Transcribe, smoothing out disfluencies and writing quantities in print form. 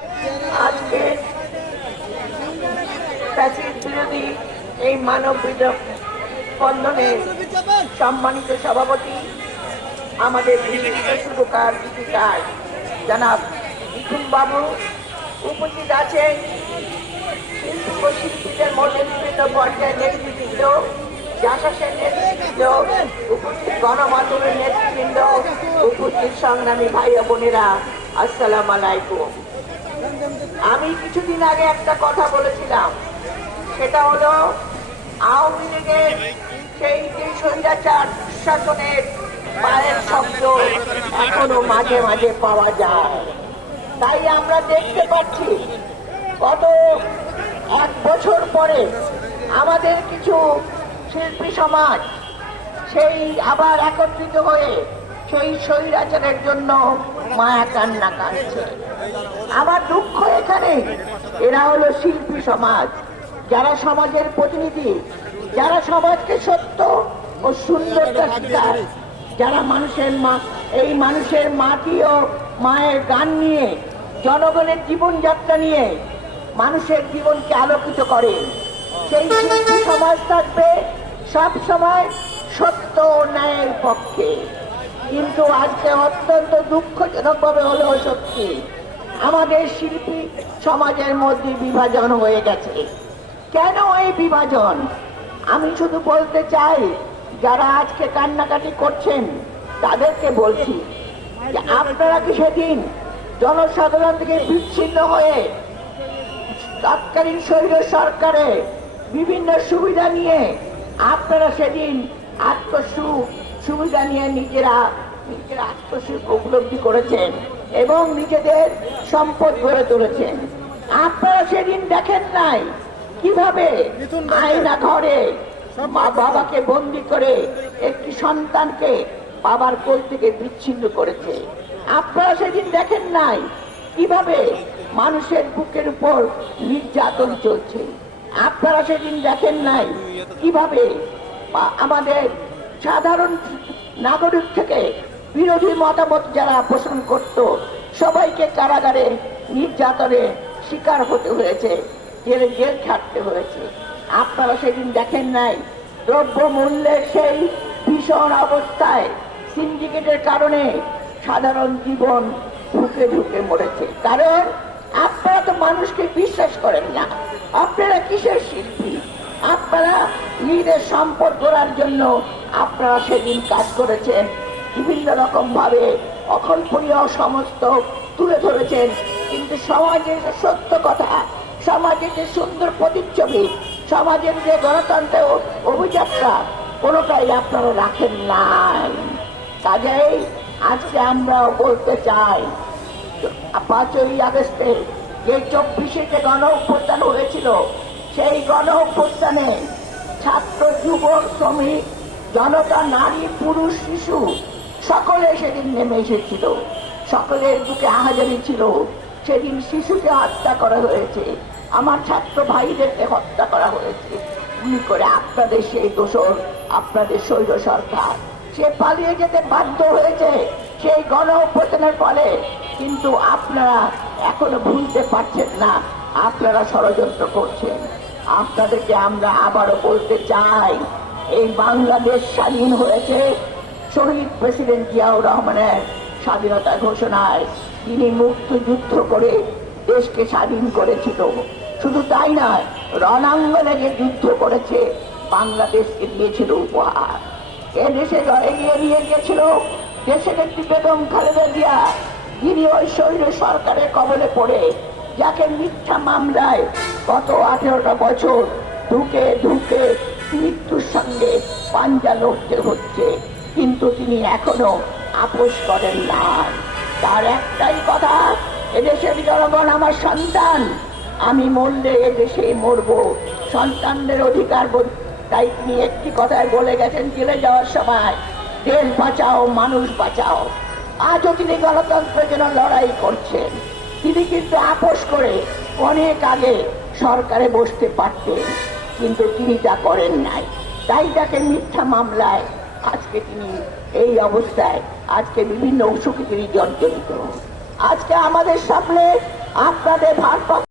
আজকে ফ্যাসিস্ট বিরোধী এই মানব বন্ধনের সম্মানিত সভাপতি আমাদের সুরকার গীতিকার জনাব মিঠুন বাবু উপস্থিত আছেন। শিল্পী ও শিল্পীদের মধ্যে বিভিন্ন পর্যায়ের নেতৃবৃন্দ, জাসাসের নেতৃবৃন্দ, উপস্থিত গণমাধ্যমের নেতৃবৃন্দ, উপস্থিত সংগ্রামী ভাই ও বোনেরা, আসসালামু আলাইকুম। আমি কিছুদিন আগে একটা কথা বলেছিলাম, সেটা হলো আওয়ামী লীগের সেই স্বৈরাচার শাসনের পায়ের শব্দ এখনো মাঝে মাঝে পাওয়া যায়। তাই আমরা দেখতে পাচ্ছি গত 1 বছর পরে আমাদের কিছু শিল্পী সমাজ সেই আবার একত্রিত হয়ে সেই স্বৈরাচারের জন্য মায়া কান্না কাঁদছে। আমার দুঃখ এখানে, এরা হলো শিল্পী সমাজ, যারা সমাজের প্রতিনিধি, যারা সমাজকে সত্য ও সুন্দরতা শিখায়, যারা এই মানুষের মাটি ও মায়ের গান নিয়ে, জনগণের জীবনযাত্রা নিয়ে মানুষের জীবনকে আলোকিত করে। সেই শিল্পী সমাজ থাকবে সব সময় সত্য ও ন্যায়ের পক্ষে। কিন্তু আজকে অত্যন্ত দুঃখজনক ভাবে হলেও সত্যি, আমাদের শিল্পী সমাজের মধ্যে বিভাজন হয়ে গেছে। কেন এই বিভাজন? আমি শুধু বলতে চাই, যারা আজকে কান্নাকাটি করছেন তাদেরকে বলছি যে আপনারা কি সেদিন জনসাধারণ থেকে বিচ্ছিন্ন হয়ে তৎকালীন স্বৈর সরকারে বিভিন্ন সুবিধা নিয়ে আপনারা সেদিন সুবিধা নিয়ে নিজেরা আত্মসুখ উপলব্ধি করেছেন এবং নিজেদের সম্পদ গড়ে তুলেছেন? আপনারা সেদিন দেখেন নাই কিভাবে আয়না ঘরে বাবাকে বন্দি করে একটি সন্তানকে বাবার কোল থেকে বিচ্ছিন্ন করেছে? আপনারা সেদিন দেখেন নাই কিভাবে মানুষের বুকের উপর নির্যাতন চলছে? আপনারা সেদিন দেখেন নাই কিভাবে আমাদের সাধারণ নাগরিক থেকে বিরোধী মতামত যারা পোষণ করত সবাইকে কারাগারে নির্যাতনে শিকার হতে হয়েছে, জেল খাটতে হয়েছে? আপনারা সেদিন দেখেন নাই দ্রব্য মূল্যের সেই ভীষণ অবস্থায় সিন্ডিকেটের কারণে সাধারণ জীবন ঢুকে ঢুকে মরেছে? কারণ আপনারা তো মানুষকে বিশ্বাস করেন না। আপনারা কিসের শিল্পী? আপনারা নিজেদের সম্পদ করার জন্য আপনারা সেদিন কাজ করেছেন, বিভিন্ন রকম ভাবে অকল্পনীয় সমস্ত তুলে ধরেছেন। কিন্তু সমাজের যে সত্য কথা, সমাজের যে সুন্দর প্রতিচ্ছবি, সমাজের যে গণতন্ত্রের অভিযাত্রা, কোনোটাই আপনারা রাখেন নাই। কাজেই আজকে আমরা বলতে চাই, 5ই আগস্টে যে 24শে যে গণ অভ্যুত্থান হয়েছিল, সেই গণ অভ্যুত্থানে ছাত্র, যুবক, শ্রমিক, জনতা, নারী, পুরুষ, শিশু সকলে সেদিন নেমে এসেছিল। সকলের বুকে আহাজারি ছিল। সেদিন শিশুকে হত্যা করা হয়েছে, আমার ছাত্র ভাইদেরকে হত্যা করা হয়েছে। গুলি করে আপনাদের সেই দোষর, আপনাদের স্বৈর সরকার, সে পালিয়ে যেতে বাধ্য হয়েছে সেই গণ অভ্যুত্থানের ফলে। কিন্তু আপনারা এখনো ভুলতে পারছেন না, আপনারা ষড়যন্ত্র করছেন। আপনাদেরকে আমরা আবারও বলতে চাই, এই বাংলাদেশ স্বাধীন হয়েছে শহীদ প্রেসিডেন্ট জিয়াউর রহমানের স্বাধীনতা ঘোষণায়। তিনি মুক্তিযুদ্ধ করে দেশকে স্বাধীন করেছিল। শুধু তাই নয়, রণাঙ্গনে যে যুদ্ধ করেছে বাংলাদেশকে দিয়েছিল উপহার। এ দেশে এগিয়ে নিয়ে গিয়েছিল দেশের একটি বেগম খালেদা জিয়া, যিনি ওই স্বৈর সরকারের কবলে পড়ে, যাকে মিথ্যা মামলায় গত 18টা বছর ঢুকে ঢুকে মৃত্যুর সঙ্গে পাঞ্জা লড়তে হচ্ছে। কিন্তু তিনি এখনো আপোষ করেন না। তার একটাই কথা, এদেশের জনগণ আমার সন্তান, আমি মরলে এদেশে মরবো, সন্তানদের অধিকার। তাই তিনি একটি কথায় বলে গেছেন জেলে যাওয়ার সময়, দেশ বাঁচাও, মানুষ বাঁচাও। আজও তিনি গণতন্ত্রের জন্য লড়াই করছেন। তিনি কিন্তু আপোষ করে অনেক আগে সরকারে বসতে পারতেন, কিন্তু তিনি তা করেন নাই। তাই তাকে মিথ্যা মামলায় আজকে তিনি এই অবস্থায়, আজকে বিভিন্ন অসুখে তিনি জর্জরিত। আজকে আমাদের সামনে আপনাদের ভারপ্রাপ্ত